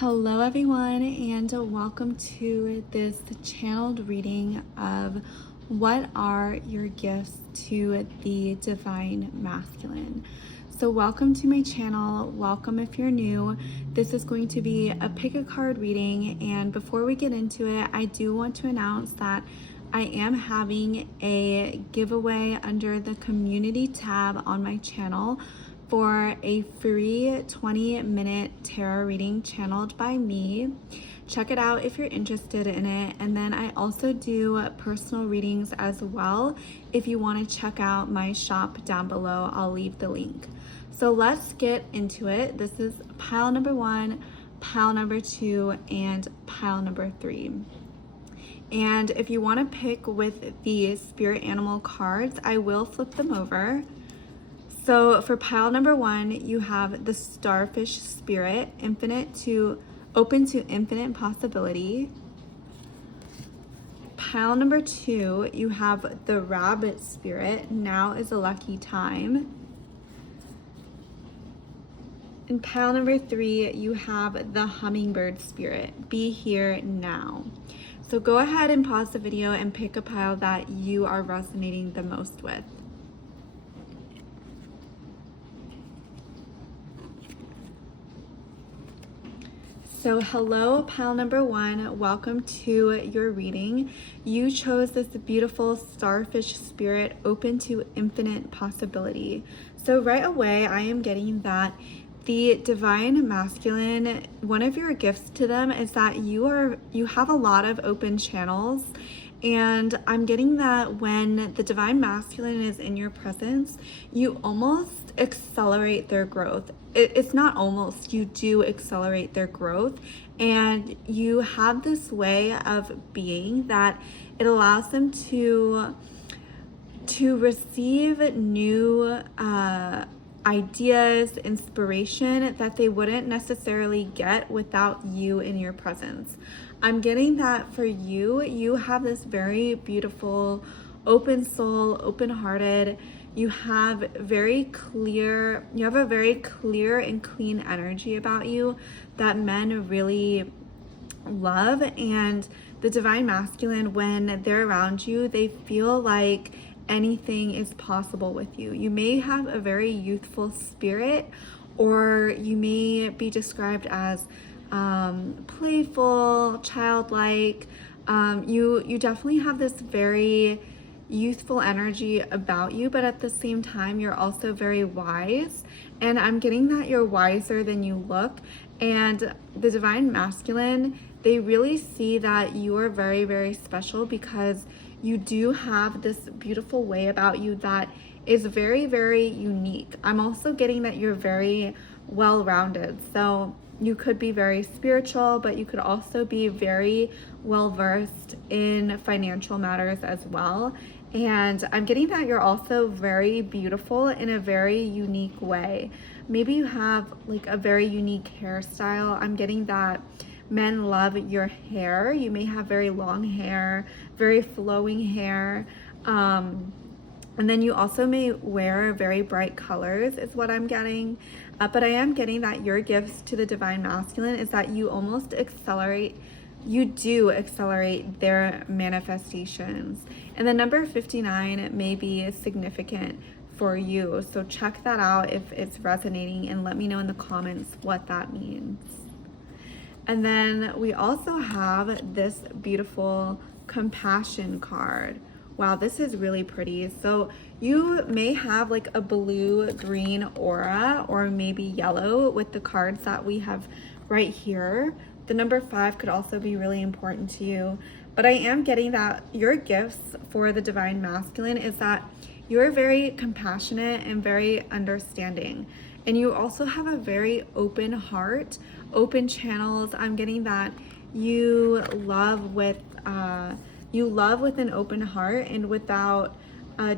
Hello everyone, and welcome to this channeled reading of what are your gifts to the divine masculine. So welcome to my channel. Welcome if you're new. This is going to be a pick a card reading, and before we get into it, I do want to announce that I am having a giveaway under the community tab on my channel for a free 20-minute tarot reading channeled by me. Check it out if you're interested in it. And then I also do personal readings as well. If you want to check out my shop down below, I'll leave the link. So let's get into it. This is pile number 1, pile number 2, and pile number 3. And if you want to pick with the spirit animal cards, I will flip them over. So for pile number 1, you have the starfish spirit, open to infinite possibility. Pile number 2, you have the rabbit spirit, now is a lucky time. In pile number 3, you have the hummingbird spirit, be here now. So go ahead and pause the video and pick a pile that you are resonating the most with. So hello, pile number 1, welcome to your reading. You chose this beautiful starfish spirit, open to infinite possibility. So right away, I am getting that the divine masculine, one of your gifts to them is that you have a lot of open channels. And I'm getting that when the divine masculine is in your presence, you almost accelerate their growth. It's not almost, you do accelerate their growth. And you have this way of being that it allows them to receive new ideas, inspiration that they wouldn't necessarily get without you in your presence. I'm getting that for you. You have this very beautiful, open soul, open-hearted. You have a very clear and clean energy about you that men really love. And the divine masculine, when they're around you, they feel like anything is possible with you. You may have a very youthful spirit, or you may be described as playful, childlike. You definitely have this very youthful energy about you, but at the same time, you're also very wise. And I'm getting that you're wiser than you look. And the divine masculine, they really see that you are very, very special because you do have this beautiful way about you that is very, very unique. I'm also getting that you're very well-rounded. So you could be very spiritual, but you could also be very well-versed in financial matters as well. And I'm getting that you're also very beautiful in a very unique way. Maybe you have like a very unique hairstyle. I'm getting that men love your hair. You may have very long hair, very flowing hair. And then you also may wear very bright colors is what I'm getting. But I am getting that your gifts to the divine masculine is that you almost do accelerate their manifestations. And the number 59 may be significant for you. So check that out if it's resonating and let me know in the comments what that means. And then we also have this beautiful compassion card. Wow, this is really pretty. So you may have like a blue-green aura or maybe yellow with the cards that we have right here. The number 5 could also be really important to you. But I am getting that your gifts for the divine masculine is that you're very compassionate and very understanding. And you also have a very open heart, open channels. I'm getting that you love with an open heart and without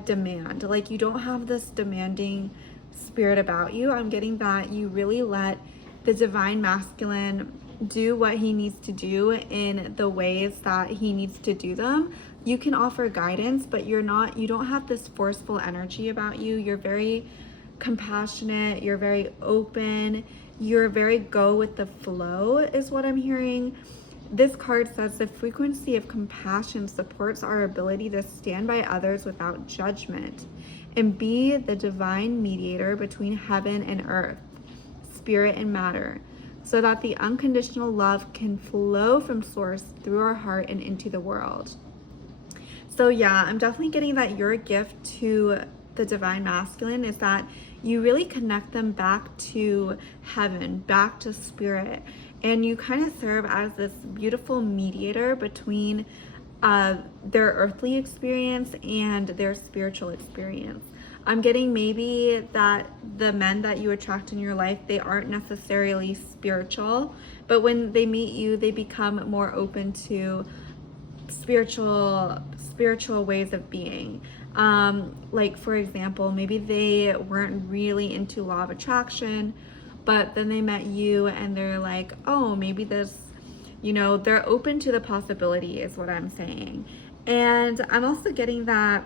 demand. Like you don't have this demanding spirit about you. I'm getting that you really let the divine masculine do what he needs to do in the ways that he needs to do them. You can offer guidance, but you don't have this forceful energy about you. You're very compassionate, you're very open, You're very go with the flow is what I'm hearing. This card says the frequency of compassion supports our ability to stand by others without judgment and be the divine mediator between heaven and earth, spirit and matter, so that the unconditional love can flow from source through our heart and into the world. So yeah, I'm definitely getting that your gift to the divine masculine is that you really connect them back to heaven, back to spirit, and you kind of serve as this beautiful mediator between their earthly experience and their spiritual experience. I'm getting maybe that the men that you attract in your life, they aren't necessarily spiritual, but when they meet you, they become more open to spiritual ways of being. Like for example, maybe they weren't really into law of attraction, but then they met you and they're like, oh, maybe this, they're open to the possibility is what I'm saying. And I'm also getting that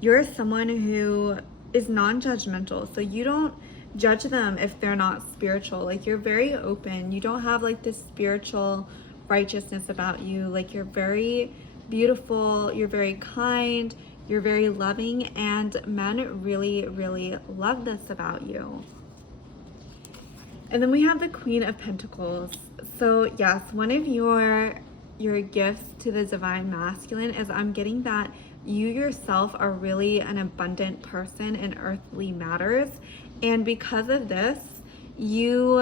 you're someone who is non-judgmental, so you don't judge them if they're not spiritual. Like, you're very open. You don't have like this spiritual righteousness about you. Like, you're very beautiful, you're very kind, you're very loving, and men really, really love this about you. And then we have the Queen of Pentacles. So yes, one of your gifts to the divine masculine is I'm getting that you yourself are really an abundant person in earthly matters, and because of this, you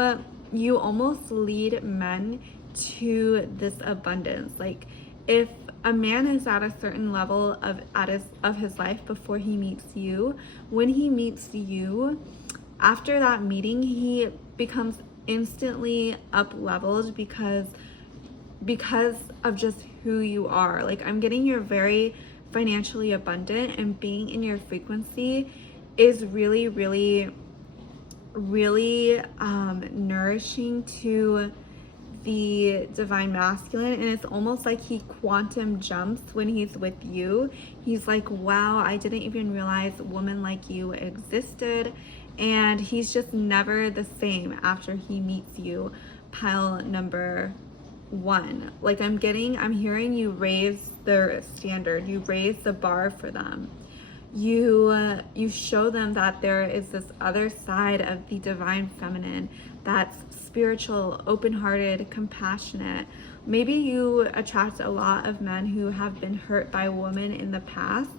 almost lead men to this abundance. Like, if a man is at a certain level of his life before he meets you, when he meets you, after that meeting, he becomes instantly up leveled because of just who you are. Like, I'm getting you're very financially abundant, and being in your frequency is really, really, really nourishing to the divine masculine. And it's almost like he quantum jumps when he's with you. He's like, wow, I didn't even realize a woman like you existed. And he's just never the same after he meets you. Pile number one. Like, I'm hearing you raise their standard, you raise the bar for them. You show them that there is this other side of the divine feminine that's spiritual, open-hearted, compassionate. Maybe you attract a lot of men who have been hurt by women in the past,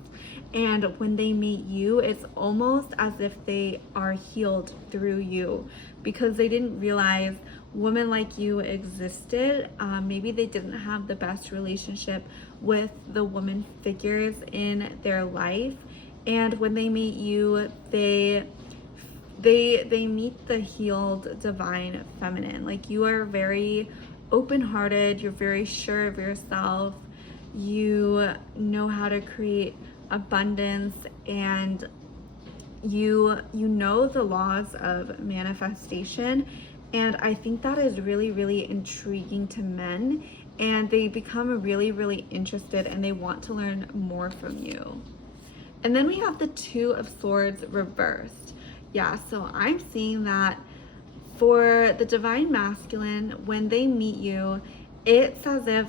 and when they meet you, it's almost as if they are healed through you because they didn't realize women like you existed. Maybe they didn't have the best relationship with the woman figures in their life, and when they meet you, they meet the healed divine feminine. Like, you are very open-hearted, you're very sure of yourself, you know how to create abundance, and you know the laws of manifestation. And I think that is really, really intriguing to men, and they become really, really interested and they want to learn more from you. And then we have the Two of Swords reversed. Yeah, so I'm seeing that for the divine masculine, when they meet you, it's as if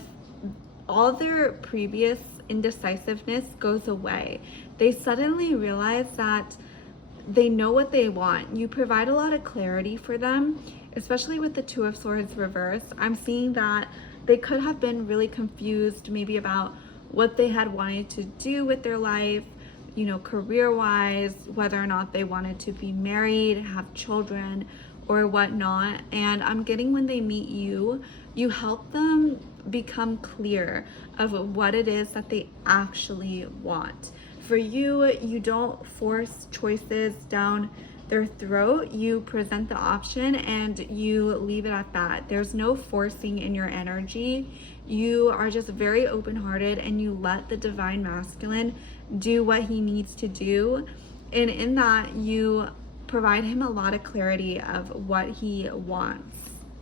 all their previous indecisiveness goes away. They suddenly realize that they know what they want. You provide a lot of clarity for them, especially with the Two of Swords reversed. I'm seeing that they could have been really confused maybe about what they had wanted to do with their life, career-wise, whether or not they wanted to be married, have children, or whatnot. And I'm getting when they meet you, you help them become clear of what it is that they actually want. For you, you don't force choices down their throat. You present the option and you leave it at that. There's no forcing in your energy. You are just very open-hearted, and you let the divine masculine do what he needs to do. And in that, you provide him a lot of clarity of what he wants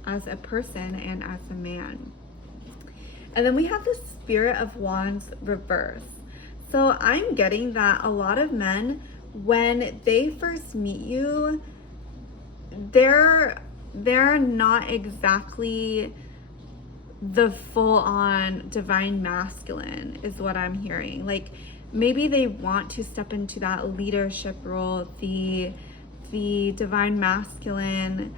as a person and as a man. And then we have the Spirit of Wands reverse. So I'm getting that a lot of men, when they first meet you, they're not exactly the full-on divine masculine is what I'm hearing. Like maybe they want to step into that leadership role, the divine masculine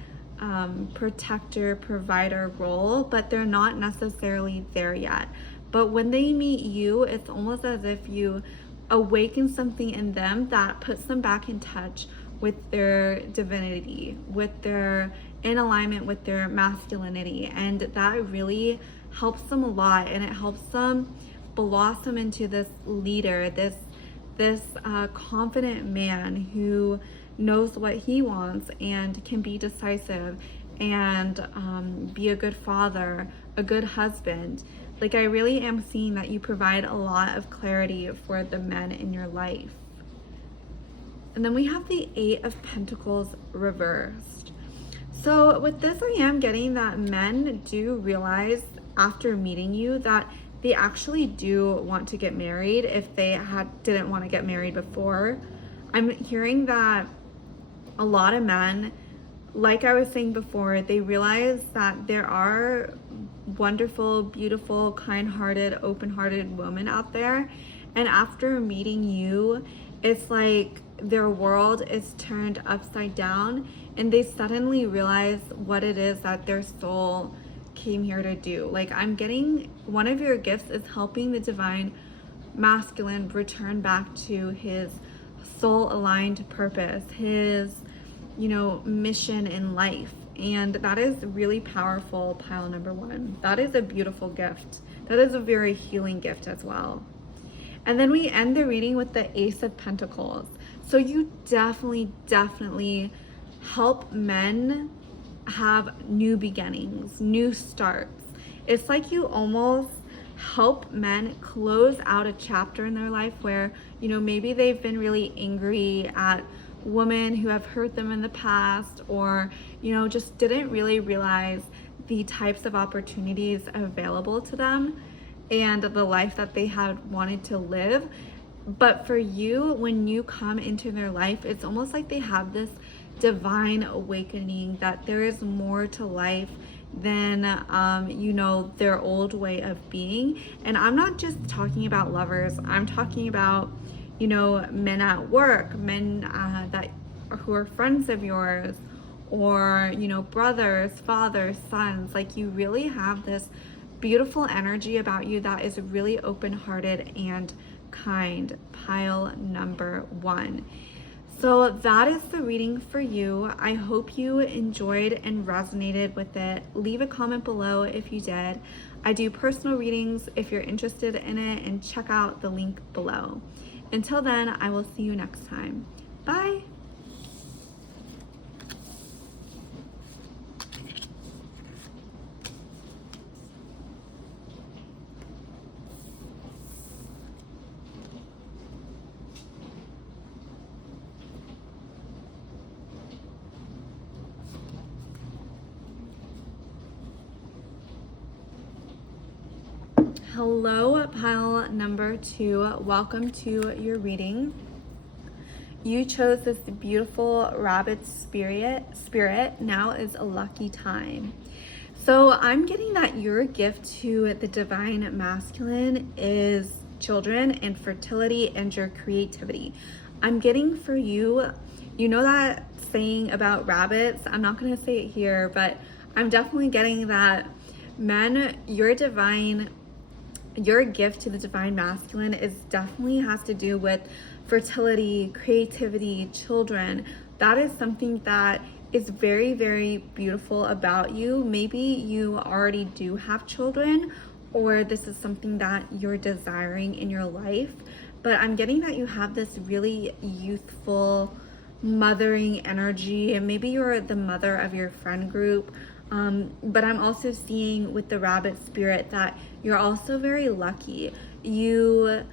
protector, provider role, but they're not necessarily there yet. But when they meet you, it's almost as if you awaken something in them that puts them back in touch with their divinity, with their in alignment with their masculinity, and that really helps them a lot, and it helps them blossom into this leader, this confident man who knows what he wants and can be decisive and be a good father, a good husband. Like I really am seeing that you provide a lot of clarity for the men in your life. And then we have the 8 of Pentacles reversed. So with this, I am getting that men do realize after meeting you that they actually do want to get married if they didn't want to get married before. I'm hearing that a lot of men, like I was saying before, they realize that there are wonderful, beautiful, kind-hearted, open-hearted women out there. And after meeting you, it's like their world is turned upside down and they suddenly realize what it is that their soul came here to do. Like I'm getting one of your gifts is helping the divine masculine return back to his soul aligned purpose, his, mission in life. And that is really powerful, pile number 1. That is a beautiful gift. That is a very healing gift as well. And then we end the reading with the Ace of Pentacles. So you definitely help men have new beginnings, new starts. It's like you almost help men close out a chapter in their life where, maybe they've been really angry at women who have hurt them in the past, or, just didn't really realize the types of opportunities available to them and the life that they had wanted to live. But for you, when you come into their life, it's almost like they have this divine awakening that there is more to life than their old way of being. And I'm not just talking about lovers, I'm talking about men at work, men who are friends of yours, or brothers, fathers, sons. Like you really have this beautiful energy about you that is really open-hearted and kind, pile number 1. So that is the reading for you. I hope you enjoyed and resonated with it. Leave a comment below if you did. I do personal readings if you're interested in it, and check out the link below. Until then, I will see you next time. Bye. Hello, pile number 2. Welcome to your reading. You chose this beautiful rabbit spirit. Now is a lucky time. So I'm getting that your gift to the divine masculine is children and fertility and your creativity. I'm getting for you, that saying about rabbits, I'm not going to say it here, but I'm definitely getting that men, your gift to the divine masculine is definitely has to do with fertility, creativity, children. That is something that is very, very beautiful about you. Maybe you already do have children, or this is something that you're desiring in your life, but I'm getting that you have this really youthful mothering energy, and maybe you're the mother of your friend group. But I'm also seeing with the rabbit spirit that you're also very lucky. You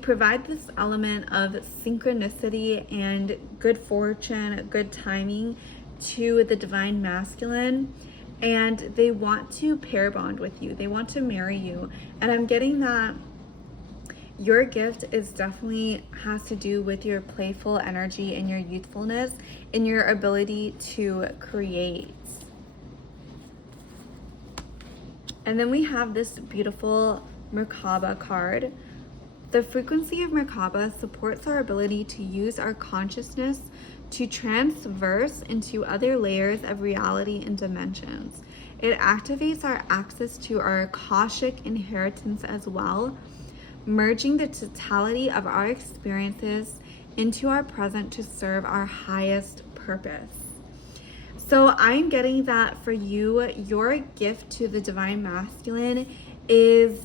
provide this element of synchronicity and good fortune, good timing to the divine masculine, and they want to pair bond with you. They want to marry you. And I'm getting that your gift is definitely has to do with your playful energy and your youthfulness and your ability to create. And then we have this beautiful 𝒸𝒶𝓇𝒹 card. The frequency of 𝒸𝒶𝓇𝒹 supports our ability to use our consciousness to transverse into other layers of reality and dimensions. It activates our access to our Akashic inheritance as well, merging the totality of our experiences into our present to serve our highest purpose. So I'm getting that for you, your gift to the divine masculine is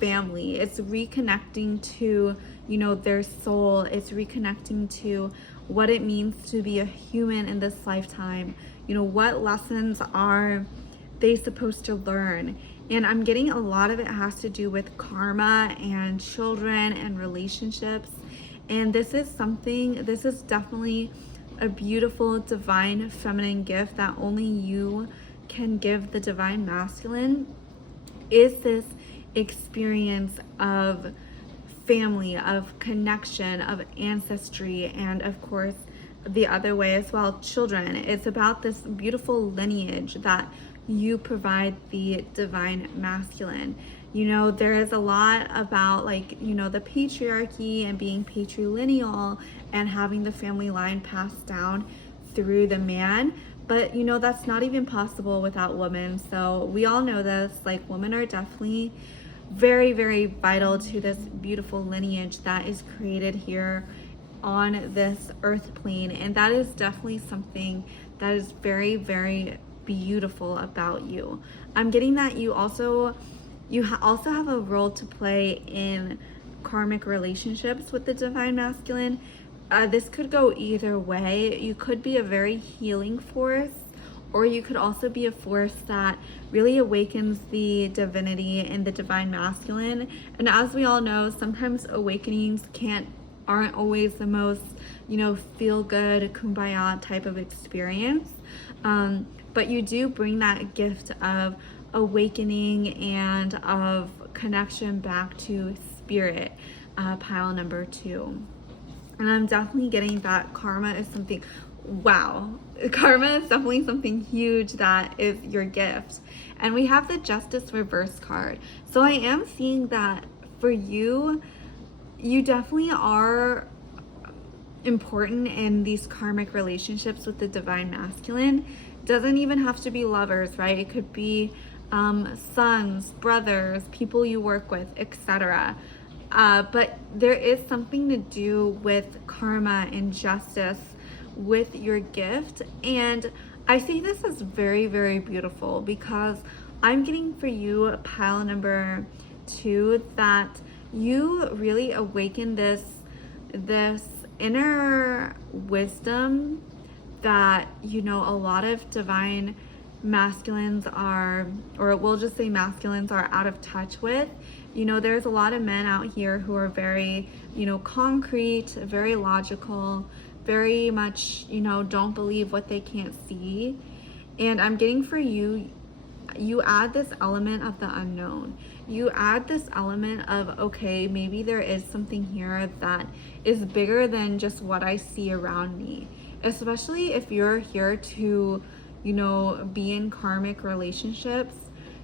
family. It's reconnecting to, you know, their soul. It's reconnecting to what it means to be a human in this lifetime. You know, what lessons are they supposed to learn? And I'm getting a lot of it has to do with karma and children and relationships. And this is definitely a beautiful divine feminine gift that only you can give the divine masculine, is this experience of family, of connection, of ancestry, and of course the other way as well, children. It's about this beautiful lineage that you provide the divine masculine. You know, there is a lot about, like, you know, the patriarchy and being patrilineal and having the family line passed down through the man. But, you know, that's not even possible without women. So we all know this, like, women are definitely very, very vital to this beautiful lineage that is created here on this earth plane. And that is definitely something that is very, very beautiful about you. I'm getting that you also have a role to play in karmic relationships with the divine masculine. This could go either way. You could be a very healing force, or you could also be a force that really awakens the divinity in the divine masculine. And as we all know, sometimes awakenings aren't always the most, you know, feel good kumbaya type of experience. But you do bring that gift of awakening and of connection back to spirit, pile number 2. And I'm definitely getting that karma is something, wow, karma is definitely something huge that is your gift. And we have the Justice reverse card. So I am seeing that for you, you definitely are important in these karmic relationships with the divine masculine. Doesn't even have to be lovers, right? It could be sons, brothers, people you work with, etc. But there is something to do with karma and justice with your gift. And I see this as very, very beautiful, because I'm getting for you, pile number 2, that you really awaken this inner wisdom that, you know, a lot of divine masculines are, or we'll just say masculines are out of touch with. You know, there's a lot of men out here who are very, you know, concrete, very logical, very much, you know, don't believe what they can't see. And I'm getting for you, you add this element of the unknown. You add this element of, okay, maybe there is something here that is bigger than just what I see around me. Especially if you're here to, you know, be in karmic relationships,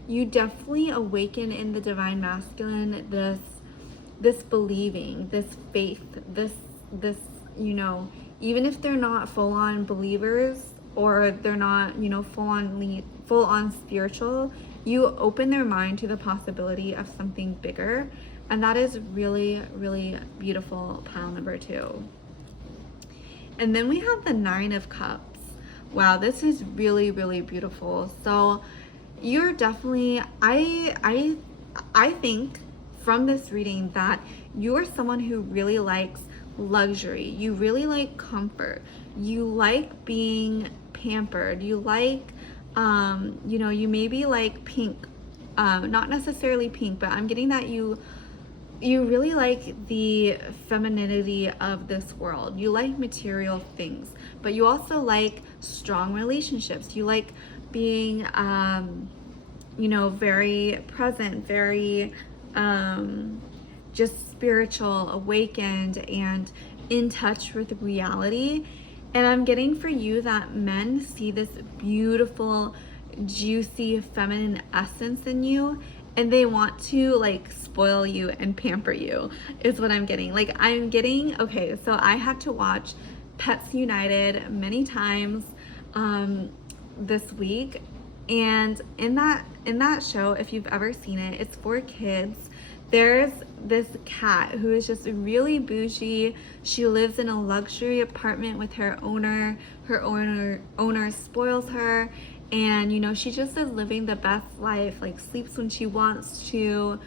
you definitely awaken in the divine masculine this believing, this faith, this, you know, even if they're not full-on believers, or they're not, you know, full-on spiritual, you open their mind to the possibility of something bigger. And that is really, really beautiful, pile number 2. And then we have the 9 of Cups. Wow, this is really, really beautiful. So you're definitely, I think from this reading that you're someone who really likes luxury. You really like comfort. You like being pampered. You like, you know, you maybe like pink, not necessarily pink, but I'm getting that you really like the femininity of this world. You like material things, but you also like strong relationships. You like being, you know, very present, very, just spiritual, awakened, and in touch with reality. And I'm getting for you that men see this beautiful, juicy, feminine essence in you, and they want to like spoil you and pamper you, is what I'm getting. Like, I'm getting, okay, so I had to watch Pets United many times this week. And in that show, if you've ever seen it, it's for kids. There's this cat who is just really bougie. She lives in a luxury apartment with her owner. Her owner spoils her, and you know, she just is living the best life, like sleeps when she wants to.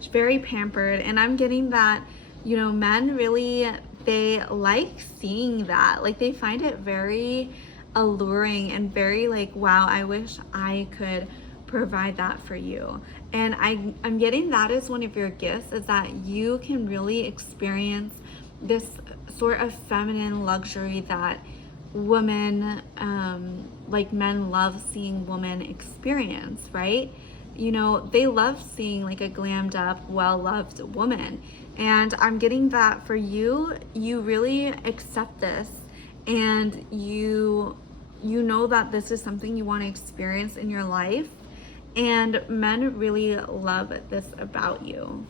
She's very pampered, and I'm getting that, you know, men really, they like seeing that. Like, they find it very alluring and very like, wow, I wish I could provide that for you. And I'm getting that is one of your gifts, is that you can really experience this sort of feminine luxury that women, like men love seeing women experience, right? You know, they love seeing like a glammed up, well-loved woman. And I'm getting that for you, you really accept this, and you know that this is something you want to experience in your life. And men really love this about you.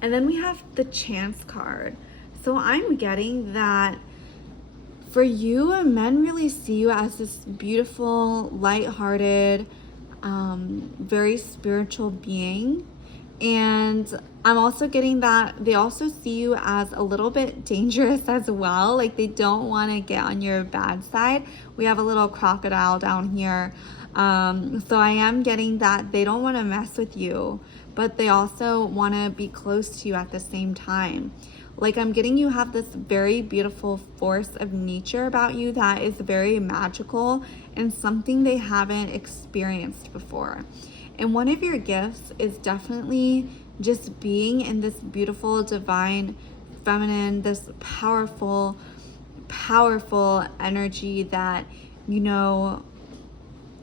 And then we have the Chance card. So I'm getting that for you, men really see you as this beautiful, lighthearted, very spiritual being. And I'm also getting that they also see you as a little bit dangerous as well. Like, they don't want to get on your bad side. We have a little crocodile down here. So I am getting that they don't want to mess with you, but they also want to be close to you at the same time. Like, I'm getting you have this very beautiful force of nature about you that is very magical and something they haven't experienced before. And one of your gifts is definitely just being in this beautiful, divine, feminine, this powerful, powerful energy that, you know,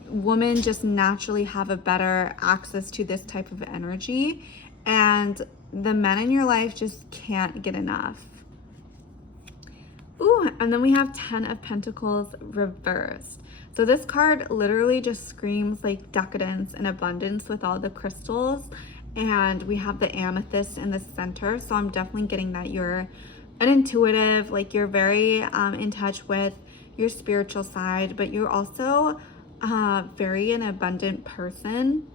women just naturally have a better access to this type of energy. And the men in your life just can't get enough. Ooh, and then we have 10 of Pentacles reversed. So this card literally just screams like decadence and abundance with all the crystals. And we have the amethyst in the center. So I'm definitely getting that you're an intuitive, like you're very in touch with your spiritual side, but you're also very an abundant person.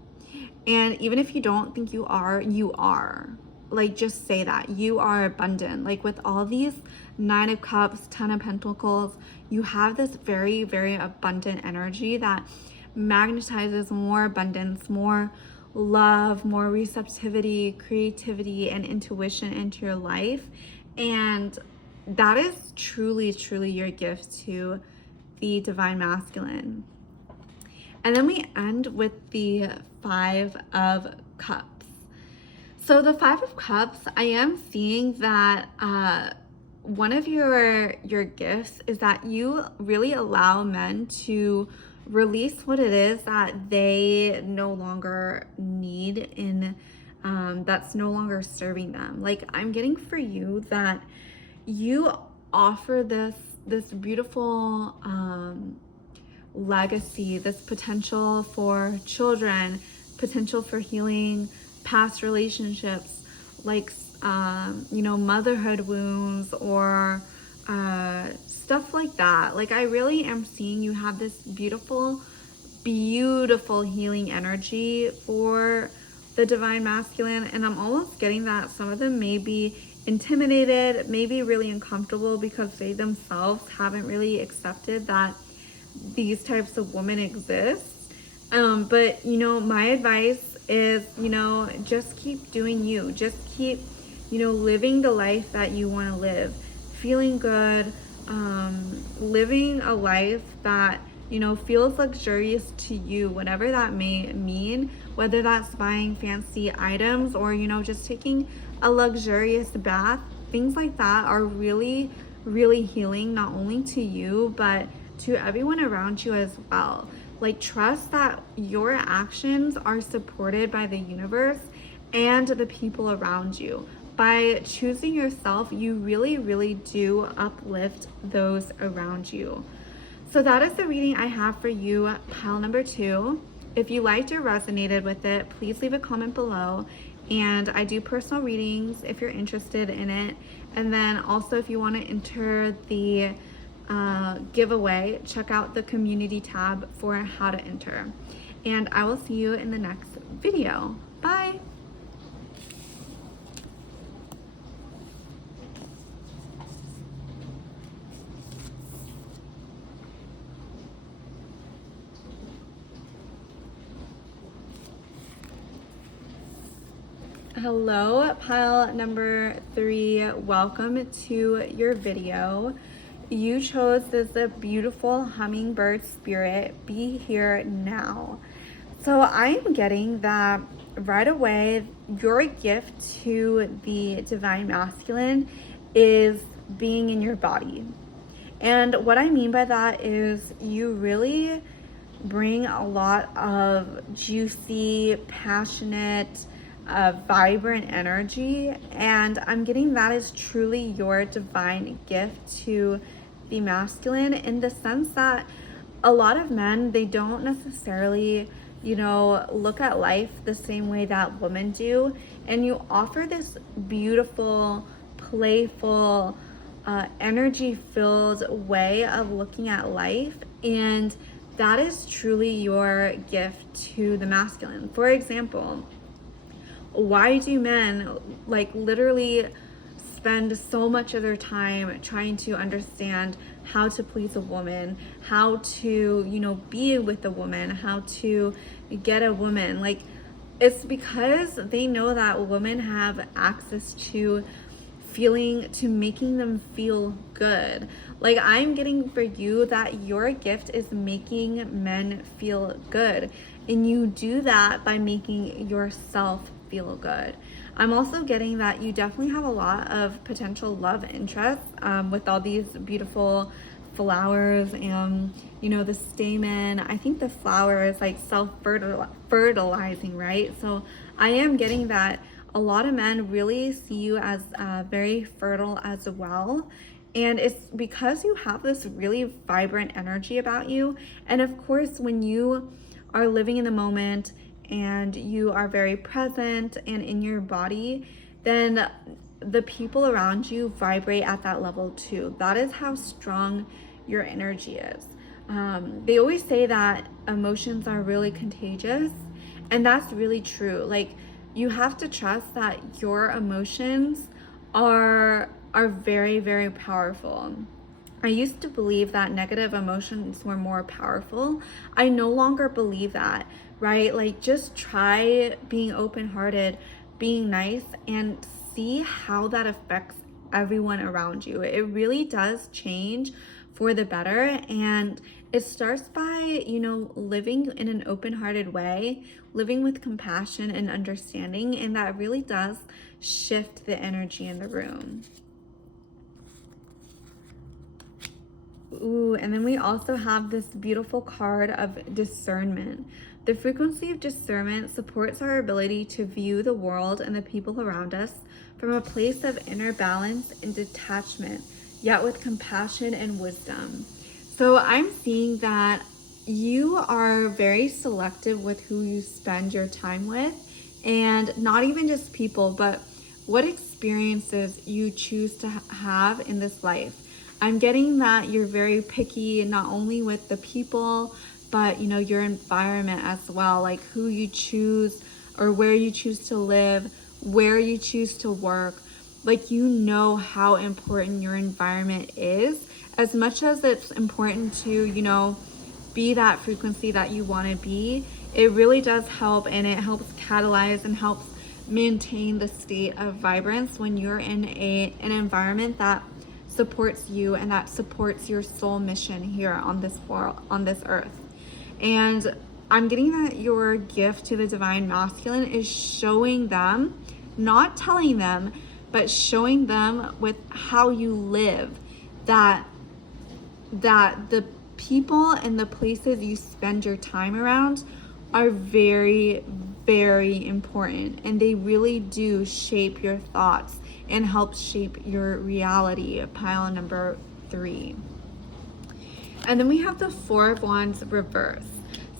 And even if you don't think you are, you are. Like, just say that you are abundant. Like, with all these 9 of Cups, 10 of Pentacles, you have this very, very abundant energy that magnetizes more abundance, more love, more receptivity, creativity, and intuition into your life. And that is truly, truly your gift to the Divine Masculine. And then we end with the 5 of Cups. So the 5 of Cups, I am seeing that one of your gifts is that you really allow men to release what it is that they no longer need in that's no longer serving them. Like, I'm getting for you that you offer this beautiful legacy, this potential for children, potential for healing past relationships, like you know, motherhood wounds or stuff like that. Like, I really am seeing you have this beautiful, beautiful healing energy for the Divine Masculine. And I'm almost getting that some of them may be intimidated, maybe really uncomfortable because they themselves haven't really accepted that these types of women exist. But you know, my advice is, you know, just keep doing you. Just keep, you know, living the life that you want to live, feeling good, living a life that, you know, feels luxurious to you, whatever that may mean, whether that's buying fancy items or, you know, just taking a luxurious bath. Things like that are really, really healing, not only to you, but to everyone around you as well. Like, trust that your actions are supported by the universe and the people around you. By choosing yourself, you really, really do uplift those around you. So that is the reading I have for you, pile number 2. If you liked or resonated with it, please leave a comment below. And I do personal readings if you're interested in it. And then also if you want to enter the giveaway, check out the community tab for how to enter. And I will see you in the next video. Bye. Hello, pile number 3. Welcome to your video. You chose this beautiful hummingbird spirit. Be here now. So I am getting that right away, your gift to the divine masculine is being in your body. And what I mean by that is you really bring a lot of juicy, passionate, vibrant energy, and I'm getting that is truly your divine gift to the masculine, in the sense that a lot of men, they don't necessarily, look at life the same way that women do, and you offer this beautiful, playful, energy-filled way of looking at life, and that is truly your gift to the masculine. For example, why do men literally spend so much of their time trying to understand how to please a woman, how to, be with a woman, how to get a woman? It's because they know that women have access to making them feel good. I'm getting for you that your gift is making men feel good, and you do that by making yourself feel good. I'm also getting that you definitely have a lot of potential love interests with all these beautiful flowers and the stamen. I think the flower is self-fertilizing, right? So I am getting that a lot of men really see you as very fertile as well. And it's because you have this really vibrant energy about you. And of course, when you are living in the moment and you are very present and in your body, then the people around you vibrate at that level too. That is how strong your energy is. They always say that emotions are really contagious, and that's really true. You have to trust that your emotions are very, very powerful. I used to believe that negative emotions were more powerful. I no longer believe that, right? Just try being open-hearted, being nice, and see how that affects everyone around you. It really does change for the better, and it starts by, living in an open-hearted way, living with compassion and understanding, and that really does shift the energy in the room. Ooh, and then we also have this beautiful card of discernment. The frequency of discernment supports our ability to view the world and the people around us from a place of inner balance and detachment, yet with compassion and wisdom. So I'm seeing that you are very selective with who you spend your time with, and not even just people, but what experiences you choose to have in this life. I'm getting that you're very picky, not only with the people, but your environment as well, who you choose or where you choose to live, where you choose to work. How important your environment is, as much as it's important to, be that frequency that you want to be. It really does help, and it helps catalyze and helps maintain the state of vibrance when you're in an environment that supports you and that supports your soul mission here on this world, on this earth. And I'm getting that your gift to the divine masculine is showing them, not telling them, but showing them with how you live, that the people and the places you spend your time around are very, very important, and they really do shape your thoughts and help shape your reality. Pile number 3. And then we have the Four of Wands reverse.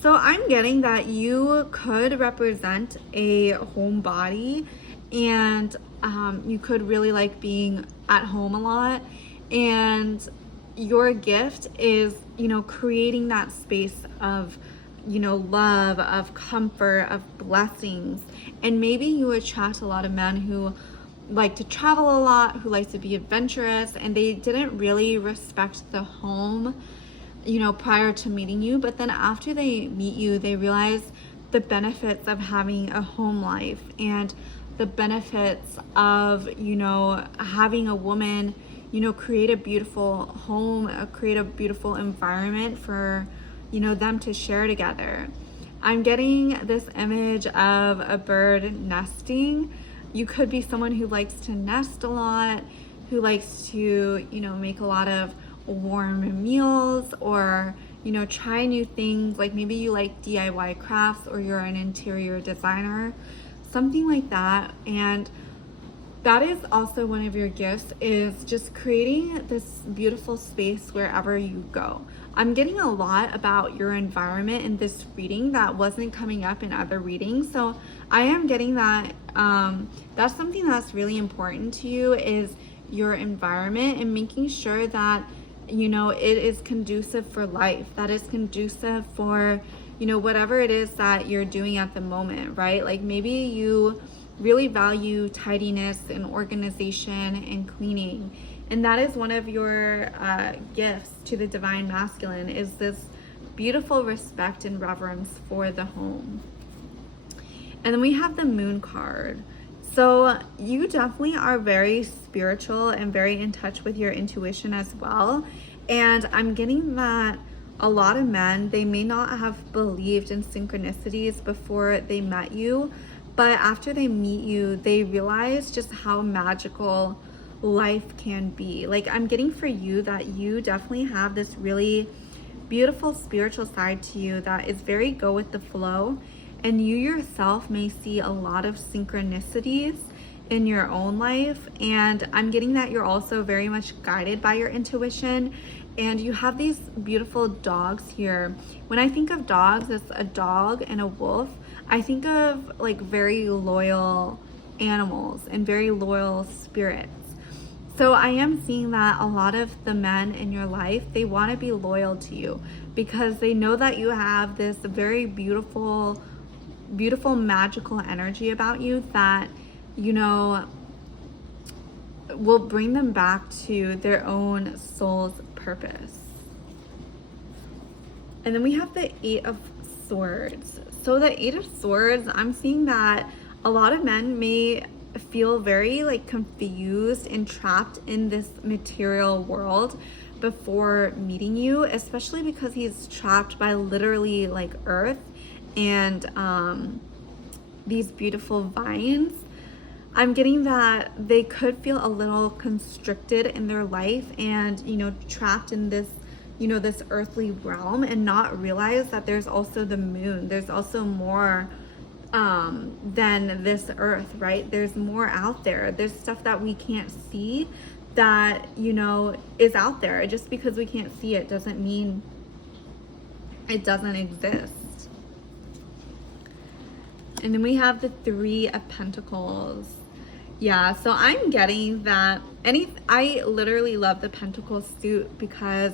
So I'm getting that you could represent a homebody, and you could really like being at home a lot. And your gift is, creating that space of, love, of comfort, of blessings. And maybe you attract a lot of men who like to travel a lot, who like to be adventurous, and they didn't really respect the home, prior to meeting you. But then after they meet you, they realize the benefits of having a home life and the benefits of, having a woman, create a beautiful home, create a beautiful environment for, them to share together. I'm getting this image of a bird nesting. You could be someone who likes to nest a lot, who likes to, make a lot of warm meals, or, try new things. Like maybe you like DIY crafts, or you're an interior designer, something like that. And that is also one of your gifts, is just creating this beautiful space wherever you go. I'm getting a lot about your environment in this reading that wasn't coming up in other readings. So I am getting that that's something that's really important to you, is your environment, and making sure that, it is conducive for life, that is conducive for, whatever it is that you're doing at the moment, right? Like maybe you really value tidiness and organization and cleaning, and that is one of your gifts to the divine masculine, is this beautiful respect and reverence for the home. And then we have the Moon card. So you definitely are very spiritual and very in touch with your intuition as well. And I'm getting that a lot of men, they may not have believed in synchronicities before they met you, but after they meet you, they realize just how magical life can be. Like I'm getting for you that you definitely have this really beautiful spiritual side to you that is very go with the flow. And you yourself may see a lot of synchronicities in your own life. And I'm getting that you're also very much guided by your intuition. And you have these beautiful dogs here. When I think of dogs, it's a dog and a wolf. I think of like very loyal animals and very loyal spirits. So I am seeing that a lot of the men in your life, they want to be loyal to you because they know that you have this very beautiful magical energy about you that, will bring them back to their own soul's purpose. And then we have the Eight of Swords. So the Eight of Swords, I'm seeing that a lot of men may feel very like confused and trapped in this material world before meeting you, especially because he's trapped by literally like earth and these beautiful vines. I'm getting that they could feel a little constricted in their life and, trapped in this, this earthly realm, and not realize that there's also the moon. There's also more than this earth, right? There's more out there. There's stuff that we can't see that, is out there. Just because we can't see it doesn't mean it doesn't exist. And then we have the Three of Pentacles. Yeah, so I'm getting that I literally love the Pentacle suit because,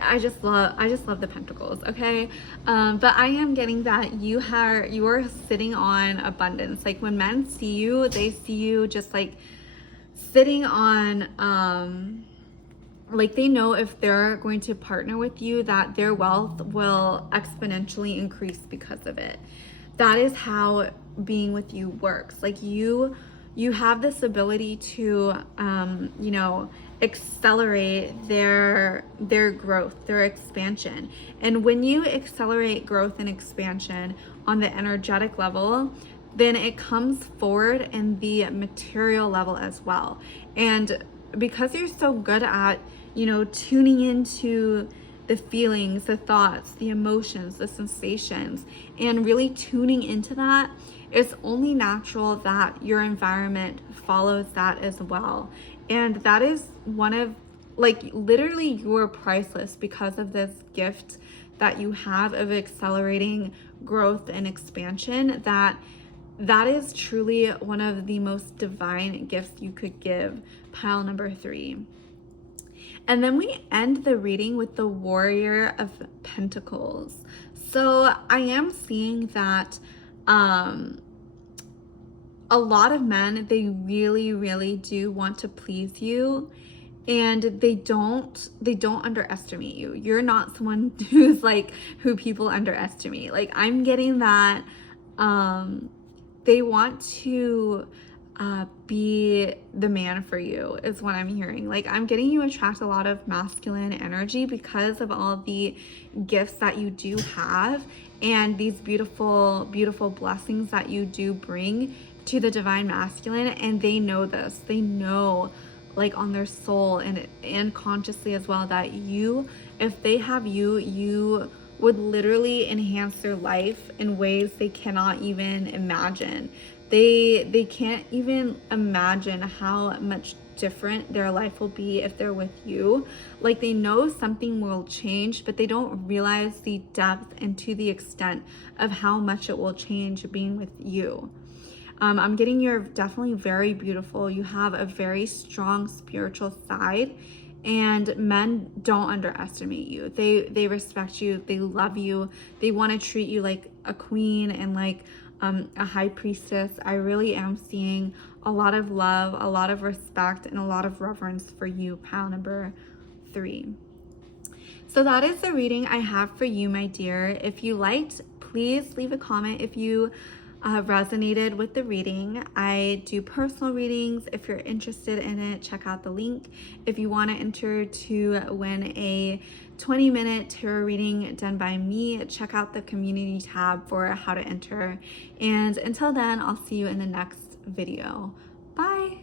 I just love the Pentacles, okay? But I am getting that you are sitting on abundance. Like when men see you, they see you just like sitting on like they know if they're going to partner with you, that their wealth will exponentially increase because of it. That is how being with you works. Like you have this ability to, accelerate their growth, their expansion. And when you accelerate growth and expansion on the energetic level, then it comes forward in the material level as well. And because you're so good at, tuning into the feelings, the thoughts, the emotions, the sensations, and really tuning into that, it's only natural that your environment follows that as well. And that is one of, like, literally, you're priceless because of this gift that you have of accelerating growth and expansion. That is truly one of the most divine gifts you could give, pile number 3. And then we end the reading with the Warrior of Pentacles. So I am seeing that a lot of men, they really do want to please you, and they don't underestimate you. You're not someone who's like, who people underestimate. Like, I'm getting that they want to be the man for you, is what I'm hearing. Like, I'm getting you attract a lot of masculine energy because of all the gifts that you do have and these beautiful blessings that you do bring to the divine masculine. And they know this. They know, like, on their soul and consciously as well, that you, if they have you, you would literally enhance their life in ways they cannot even imagine. They can't even imagine how much different their life will be if they're with you. Like, they know something will change, but they don't realize the depth and to the extent of how much it will change being with you. I'm getting you're definitely very beautiful. You have a very strong spiritual side, and men don't underestimate you. They respect you. They love you. They want to treat you like a queen and like a high priestess. I really am seeing a lot of love, a lot of respect, and a lot of reverence for you, pile number 3. So that is the reading I have for you, my dear. If you liked, please leave a comment if you resonated with the reading. I do personal readings. If you're interested in it, check out the link. If you want to enter to win a 20-minute tarot reading done by me, check out the community tab for how to enter. And until then, I'll see you in the next video. Bye.